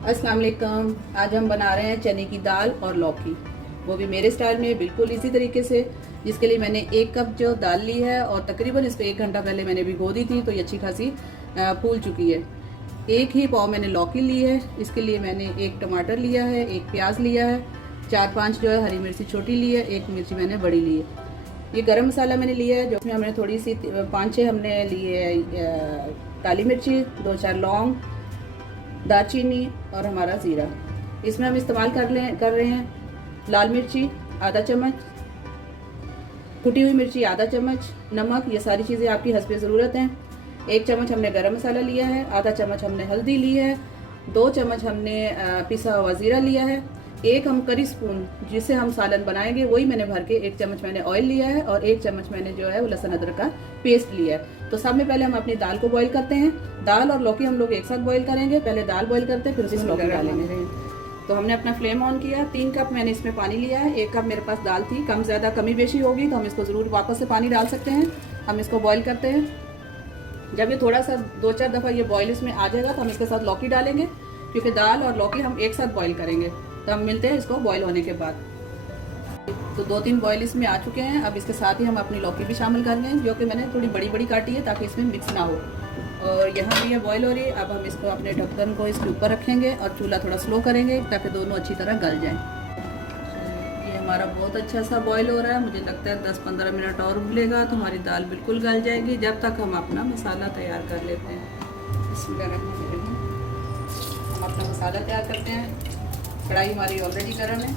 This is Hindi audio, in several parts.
अस्सलाम वालेकुम। आज हम बना रहे हैं चने की दाल और लौकी, वो भी मेरे स्टाइल में बिल्कुल इसी तरीके से। जिसके लिए मैंने 1 कप जो दाल ली है और तकरीबन इसको 1 घंटा पहले मैंने भिगो दी थी, तो ये अच्छी खासी फूल चुकी है। 1 ही पाव मैंने लौकी ली है। इसके लिए मैंने 1 टमाटर लिया है, 1 प्याज लिया है, 4-5 जो है हरी मिर्ची छोटी ली है, 1 मिर्ची मैंने बड़ी ली है। ये गरम मसाला मैंने लिया है, जो उसमें हमने थोड़ी सी 5-6 हमने लिए काली मिर्ची, 2-4 लौंग, दालचीनी और हमारा ज़ीरा। इसमें हम इस्तेमाल कर रहे हैं लाल मिर्ची आधा चम्मच, कुटी हुई मिर्ची आधा चम्मच, नमक, ये सारी चीज़ें आपकी हस्बे ज़रूरत हैं। 1 चम्मच हमने गरम मसाला लिया है, आधा चम्मच हमने हल्दी ली है, 2 चम्मच हमने पिसा हुआ ज़ीरा लिया है, 1 हम करी स्पून जिससे हम सालन बनाएंगे वही मैंने भर के 1 चम्मच मैंने ऑयल लिया है और 1 चम्मच मैंने जो है वो लहसुन अदरक का पेस्ट लिया है। तो सब में पहले हम अपनी दाल को बॉईल करते हैं। दाल और लौकी हम लोग एक साथ बॉईल करेंगे, पहले दाल बॉईल करते हैं फिर उसमें लौकी डालेंगे। तो हमने अपना फ्लेम ऑन किया, 3 कप मैंने इसमें पानी लिया है, 1 कप मेरे पास दाल थी, कम ज़्यादा कमी बेशी होगी तो हम इसको ज़रूर वापस से पानी डाल सकते हैं। हम इसको बॉईल करते हैं। जब ये थोड़ा सा 2-4 दफ़ा ये बॉईल इसमें आ जाएगा तो हम इसके साथ लौकी डालेंगे, क्योंकि दाल और लौकी हम एक साथ बॉईल करेंगे। तो हम मिलते हैं इसको बॉईल होने के बाद। तो 2-3 बॉईल इसमें आ चुके हैं। अब इसके साथ ही हम अपनी लौकी भी शामिल कर लें, जो कि मैंने थोड़ी बड़ी बड़ी काटी है ताकि इसमें मिक्स ना हो। और यहाँ भी ये बॉईल हो रही है। अब हम इसको अपने ढक्कन को इसके ऊपर रखेंगे और चूल्हा थोड़ा स्लो करेंगे ताकि दोनों अच्छी तरह गल जाएं। ये हमारा बहुत अच्छा सा बॉईल हो रहा है। मुझे लगता है 10-15 मिनट और उबलेगा तो हमारी दाल बिल्कुल गल जाएगी। जब तक हम अपना मसाला तैयार कर लेते हैं। हम अपना मसाला तैयार करते हैं। कढ़ाई हमारी ऑलरेडी गर्म है।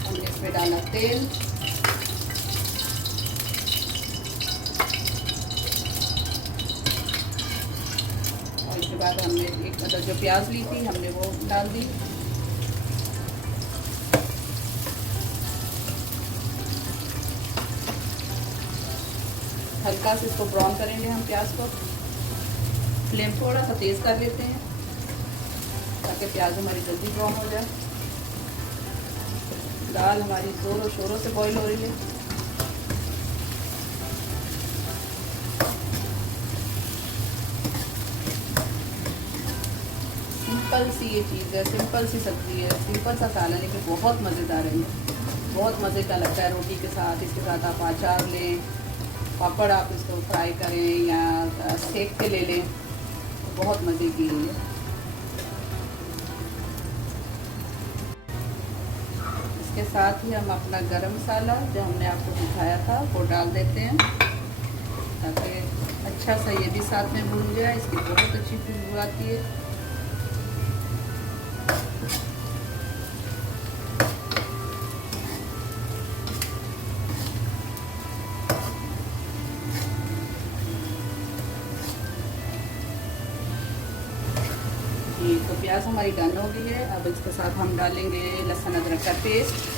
हमने इसमें डाला तेल, और इसके बाद हमने एक अदर जो प्याज ली थी हमने वो डाल दी। हल्का से इसको ब्राउन करेंगे हम प्याज को। फ्लेम थोड़ा सा तेज़ कर लेते हैं ताकि प्याज हमारी जल्दी ब्राउन हो जाए। दाल हमारी ज़ोरों शोरों से बॉईल हो रही है। सिंपल सी ये चीज़ है, सिंपल सी सब्ज़ी है, सिंपल सा सालन है, लेकिन बहुत मज़ेदार है। बहुत मज़े का लगता है रोटी के साथ। इसके साथ आप अचार लें, पापड़ आप इसको फ्राई करें या सेक के ले लें, तो बहुत मज़े की है। इसके साथ ही हम अपना गरम मसाला जो हमने आपको दिखाया था वो डाल देते हैं ताकि अच्छा सा ये भी साथ में भून जाए। इसकी बहुत अच्छी खुशबू आती है। जी, तो प्याज हमारी डन हो गई है। अब इसके साथ हम डालेंगे लहसुन अदरक का पेस्ट।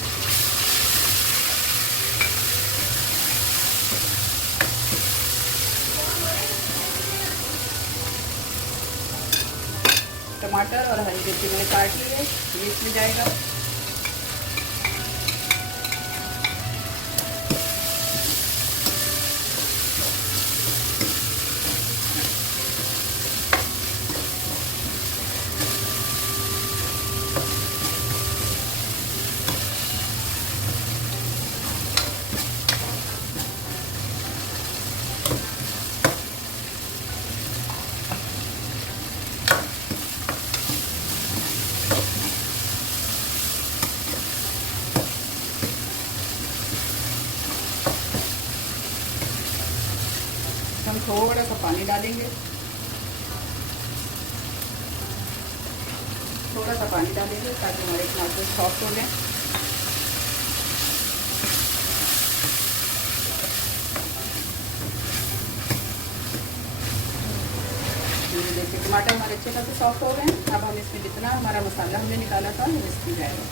टमाटर और हरी मिर्ची मैंने काट ली है, ये इसमें जाएगा। हम थोड़ा सा पानी डालेंगे, थोड़ा सा पानी डालेंगे ताकि हमारे टमाटर सॉफ्ट हो जाए। देखिए टमाटर हमारे अच्छे खासे सॉफ्ट हो गए हैं। अब हम इसमें जितना हमारा मसाला हमने निकाला था वो इसमें जाएगा।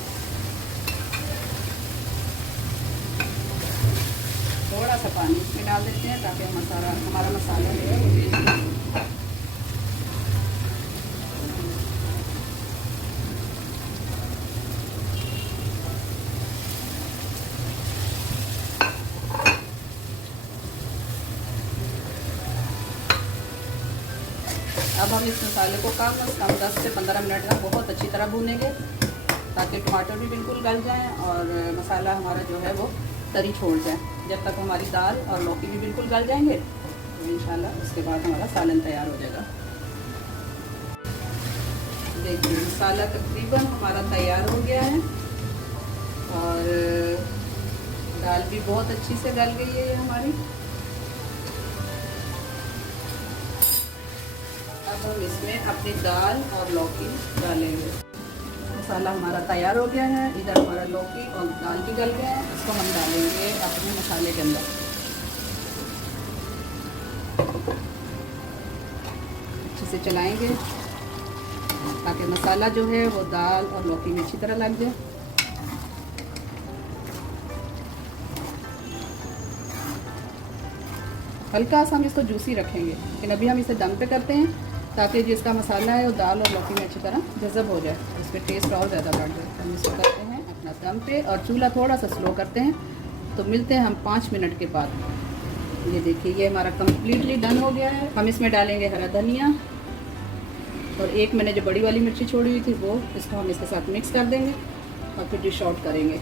थोड़ा सा पानी इसमें डाल देते हैं ताकि हमारा मसाला जो है वो तेज। अब और इस मसाले को कम से कम 10 से 15 मिनट तक बहुत अच्छी तरह भूनेंगे, ताकि टमाटर भी बिल्कुल गल जाएँ और मसाला हमारा जो है वो तरी छोड़ जाए। जब तक हमारी दाल और लौकी भी बिल्कुल गल जाएंगे तो इंशाल्लाह उसके बाद हमारा सालन तैयार हो जाएगा। देखिए मसाला तकरीबन हमारा तैयार हो गया है और दाल भी बहुत अच्छी से गल गई है ये हमारी। अब हम इसमें अपनी दाल और लौकी डालेंगे। मसाला हमारा तैयार हो गया है, इधर हमारा लौकी और दाल भी गल गए हैं। इसको हम डालेंगे अपने मसाले के अंदर, अच्छे से चलाएंगे ताकि मसाला जो है वो दाल और लौकी में अच्छी तरह लग जाए। हल्का सा हम इसको जूसी रखेंगे, लेकिन अभी हम इसे दम पे करते हैं ताकि जिसका मसाला है वो दाल और लौकी में अच्छी तरह जज़ब हो जाए, इसमें टेस्ट और ज़्यादा बढ़ जाए। हम इसको करते हैं अपना दम पे और चूल्हा थोड़ा सा स्लो करते हैं। तो मिलते हैं हम 5 मिनट के बाद। ये देखिए ये हमारा कम्प्लीटली डन हो गया है। हम इसमें डालेंगे हरा धनिया और एक मैंने जो बड़ी वाली मिर्ची छोड़ी हुई थी वो, इसको हम इसके साथ मिक्स कर देंगे और फिर डिश आउट करेंगे।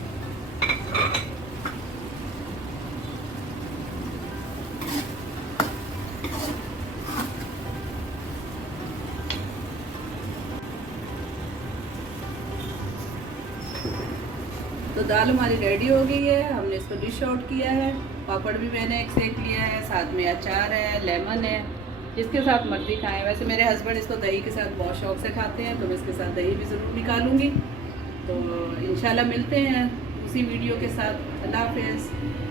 तो दाल हमारी रेडी हो गई है, हमने इसको डिश आउट किया है। पापड़ भी मैंने एक सेक लिया है, साथ में अचार है, लेमन है, जिसके साथ मर्जी खाएं। वैसे मेरे हस्बैंड इसको दही के साथ बहुत शौक से खाते हैं, तो मैं इसके साथ दही भी ज़रूर निकालूंगी। तो इंशाल्लाह मिलते हैं उसी वीडियो के साथ। अल्लाह हाफ़िज़।